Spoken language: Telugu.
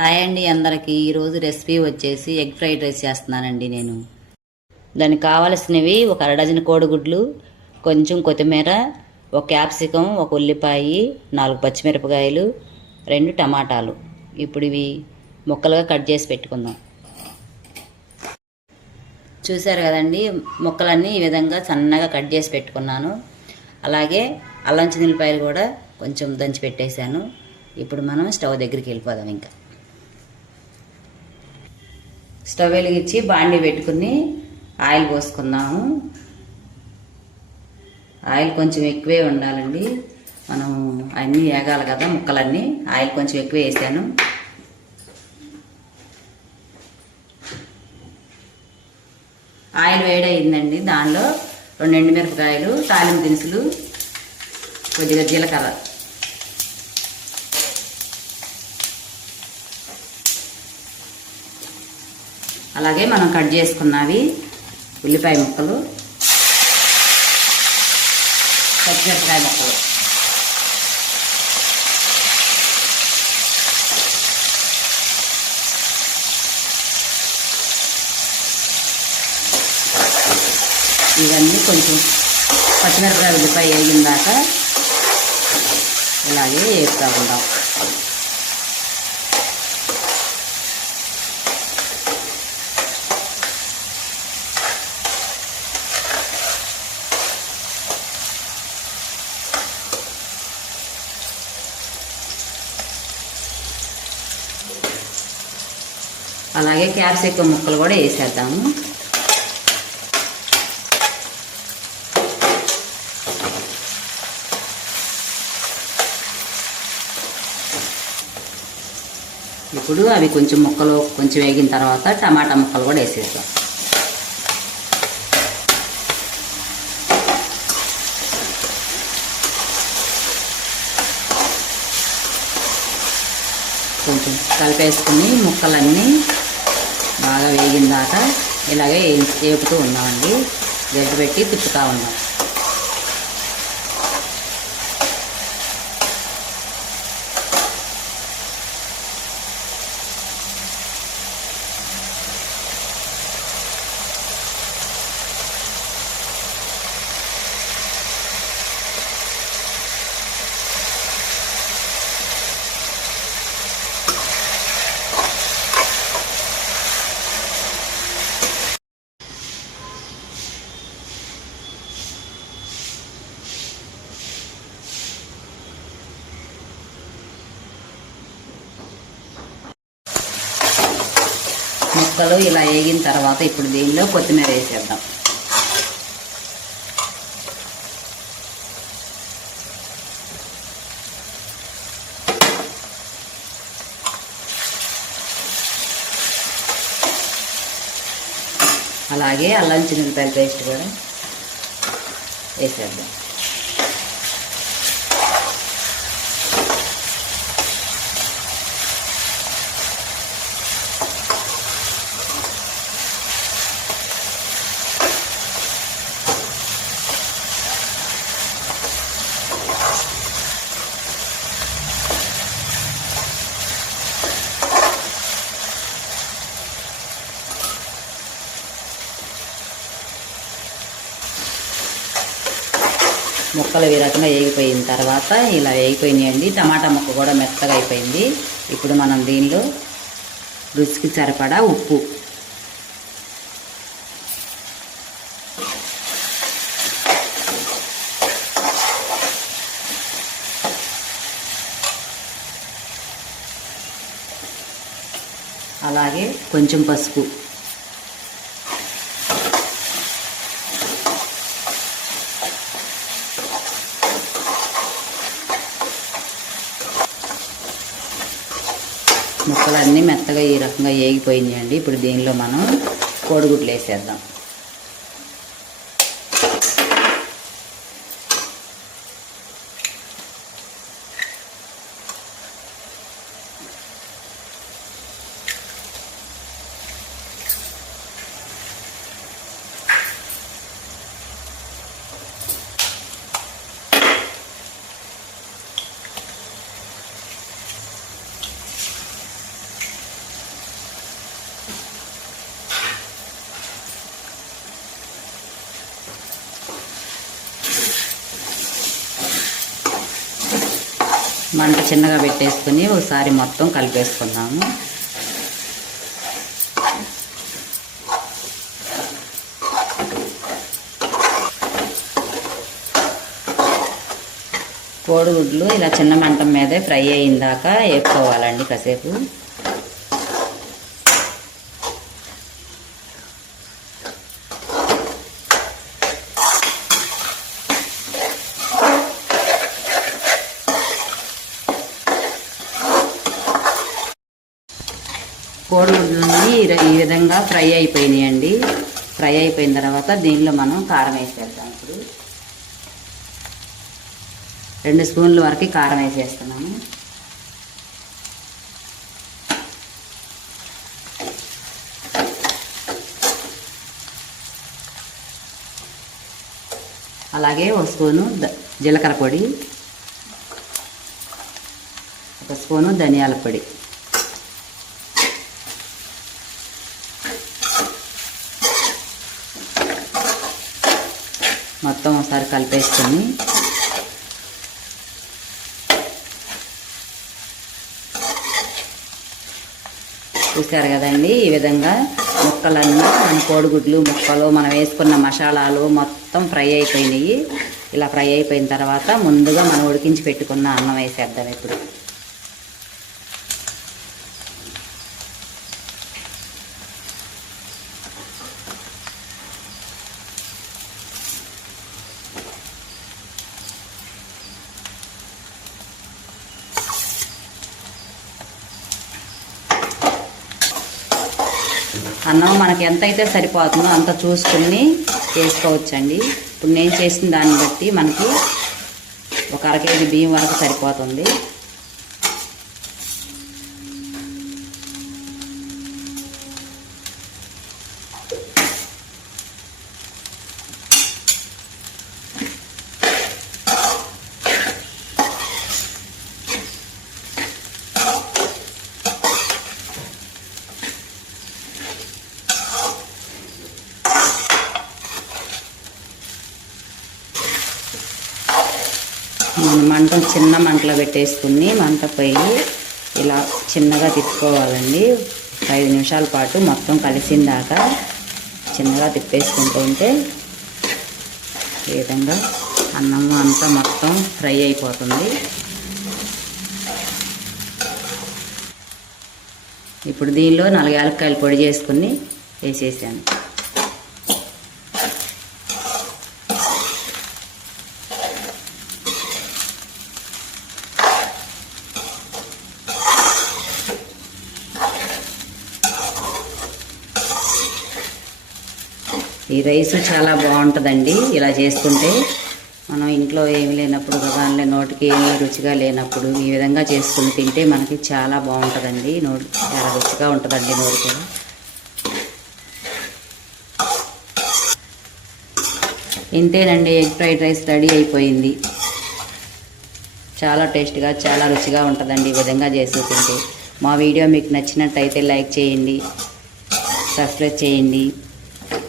హాయ్ అండి అందరికీ. ఈరోజు రెసిపీ వచ్చేసి ఎగ్ ఫ్రైడ్ రైస్ చేస్తున్నానండి నేను. దానికి కావలసినవి ఒక అర డజన్ కోడిగుడ్లు కొంచెం కొత్తిమీర ఒక క్యాప్సికం ఒక ఉల్లిపాయ నాలుగు పచ్చిమిరపకాయలు రెండు టమాటాలు. ఇప్పుడు ఇవి ముక్కలుగా కట్ చేసి పెట్టుకుందాం. చూశారు కదండి ముక్కలన్నీ ఈ విధంగా సన్నగా కట్ చేసి పెట్టుకున్నాను. అలాగే అల్లం చిన్నపాయలు కూడా కొంచెం దంచి పెట్టేశాను. ఇప్పుడు మనం స్టవ్ దగ్గరికి వెళ్ళిపోదాం ఇంకా. స్టవ్ వెలిగించి బాండి పెట్టుకుని ఆయిల్ పోసుకుందాము. ఆయిల్ కొంచెం ఎక్కువే ఉండాలండి. మనం అన్నీ వేగాలి కదా ముక్కలన్నీ. ఆయిల్ కొంచెం ఎక్కువ వేసాను. ఆయిల్ వేడయిందండి. దానిలో రెండు ఎండుమిరపకాయలు తాలింపు దినుసులు కొద్దిగా జీలకర్ర. అలాగే మనం కట్ చేసుకున్నవి ఉల్లిపాయ ముక్కలు పచ్చిమిరపకాయ ముక్కలు. ఇవన్నీ కొంచెం పచ్చిమిరపకాయ ఉల్లిపాయ వేగిన దాకా ఇలాగే వేస్తూ ఉంటాం. అలాగే క్యాప్సికం ముక్కలు కూడా వేసేద్దాము. ఇప్పుడు అవి కొంచెం ముక్కలు కొంచెం వేగిన తర్వాత టమాటా ముక్కలు కూడా వేసేద్దాం. కొంచెం కలిపేసుకుని ముక్కలన్నీ బాగా వేగిన దాకా ఇలాగే వేపుతూ ఉన్నామండి. గడ్డి పెట్టి తిప్పుతూ ఉన్నాం. ముక్కలు ఇలా వేగిన తర్వాత ఇప్పుడు దీనిలో కొత్తిమీర వేసేద్దాం. అలాగే అల్లం చిన్నపాయల పేస్ట్ కూడా వేసేద్దాం. ముక్కలు ఈ రకంగా వేగిపోయిన తర్వాత ఇలా వేగిపోయినాయండి. టమాటా ముక్క కూడా మెత్తగా అయిపోయింది. ఇప్పుడు మనం దీనిలో రుచికి సరిపడా ఉప్పు. అలాగే కొంచెం పసుపు. ముక్కలన్నీ మెత్తగా ఈ రకంగా ఏగిపోయినాయండి. ఇప్పుడు దీనిలో మనం కోడిగుడ్లు వేసేద్దాం. మంట చిన్నగా పెట్టేసుకుని ఒకసారి మొత్తం కలిపేసుకుందాము. కోడిగుడ్లు ఇలా చిన్న మంటం మీదే ఫ్రై అయిందాక వేసుకోవాలండి కాసేపు. కోడిగుడ్లన్నీ ఈ- ఈ విధంగా ఫ్రై అయిపోయినాయండి. ఫ్రై అయిపోయిన తర్వాత దీనిలో మనం కారం వేసేద్దాం ఇప్పుడు. రెండు స్పూన్ల వరకు కారం వేసేస్తున్నాము. అలాగే ఒక స్పూను జీలకర్ర పొడి ఒక స్పూను ధనియాల పొడి మొత్తం ఒకసారి కలిపేసుకొని చూశారు కదండి? ఈ విధంగా ముక్కలన్నీ మన కోడిగుడ్లు ముక్కలు మనం వేసుకున్న మసాలాలు మొత్తం ఫ్రై అయిపోయినాయి. ఇలా ఫ్రై అయిపోయిన తర్వాత ముందుగా మనం ఉడికించి పెట్టుకున్న అన్నం వేసేద్దాం ఇప్పుడు. అన్నం మనకి ఎంత అయితే సరిపోతుందో అంత చూసుకుని చేసుకోవచ్చండి. ఇప్పుడు నేను చేసిన దాన్ని బట్టి మనకి ఒక అర కేజీ బియ్యం వరకు సరిపోతుంది మనం మంట చిన్న మంటలో పెట్టేసుకుని మంట పోయి ఇలా చిన్నగా తిప్పుకోవాలండి. ఐదు నిమిషాల పాటు మొత్తం కలిసిందాక చిన్నగా తిప్పేసుకుంటూ ఉంటే ఈ విధంగా అన్నం అంతా మొత్తం ఫ్రై అయిపోతుంది. ఇప్పుడు దీనిలో నాలుగు యాలక్కాయలు పొడి చేసుకుని వేసేసాను. ఈ రైస్ చాలా బాగుంటుందండి. ఇలా చేసుకుంటే మనం ఇంట్లో ఏమి లేనప్పుడు దానిలో నోటికి ఏమి రుచిగా లేనప్పుడు ఈ విధంగా చేసుకుని తింటే మనకి చాలా బాగుంటుందండి. నోటి చాలా రుచిగా ఉంటుందండి నోటికి ఇంతేనండి ఎగ్ ఫ్రైడ్ రైస్ రెడీ అయిపోయింది. చాలా టేస్ట్గా చాలా రుచిగా ఉంటుందండి ఈ విధంగా చేసి తింటే. మా వీడియో మీకు నచ్చినట్టయితే లైక్ చేయండి సబ్స్క్రైబ్ చేయండి.